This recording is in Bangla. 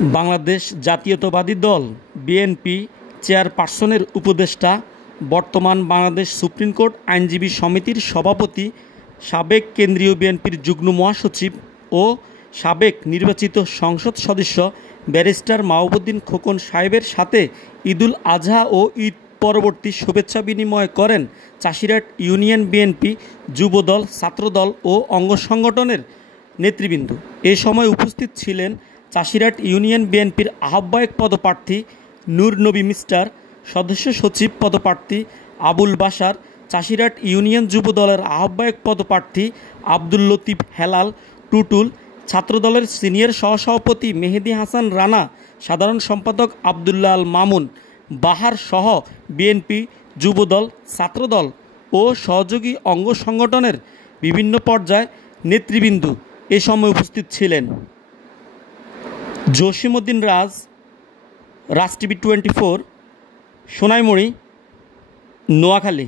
বাংলাদেশ জাতীয়তাবাদী দল বিএনপি চেয়ারপারসনের উপদেষ্টা, বর্তমান বাংলাদেশ সুপ্রিম কোর্ট আইনজীবী সমিতির সভাপতি, সাবেক কেন্দ্রীয় বিএনপির যুগ্ম মহাসচিব ও সাবেক নির্বাচিত সংসদ সদস্য ব্যারিস্টার মাহবুবুদ্দিন খোকন সাহেবের সাথে ঈদুল আজহা ও ঈদ পরবর্তী শুভেচ্ছা বিনিময় করেন চাষিরহাট ইউনিয়ন বিএনপি, যুবদল, ছাত্রদল ও অঙ্গ সংগঠনের নেতৃবৃন্দ। এ সময় উপস্থিত ছিলেন চাষিরহাট ইউনিয়ন বিএনপির আহ্বায়ক পদপ্রার্থী নূর নবী মিস্টার, সদস্য সচিব পদপ্রার্থী আবুল বাশার, চাষিরহাট ইউনিয়ন যুব দলের আহ্বায়ক পদপ্রার্থী আব্দুল লতিফ হেলাল টুটুল, ছাত্রদলের সিনিয়র সহসভাপতি মেহেদী হাসান রানা, সাধারণ সম্পাদক আবদুল্লাহ আল মামুন বাহার সহ বিএনপি, যুবদল, ছাত্রদল ও সহযোগী অঙ্গ সংগঠনের বিভিন্ন পর্যায়ে নেতৃবৃন্দ এ সময় উপস্থিত ছিলেন। জসিমউদ্দিন রাজ, রাজ টিভি 24, সোনাইমুড়ি, নোয়াখালী।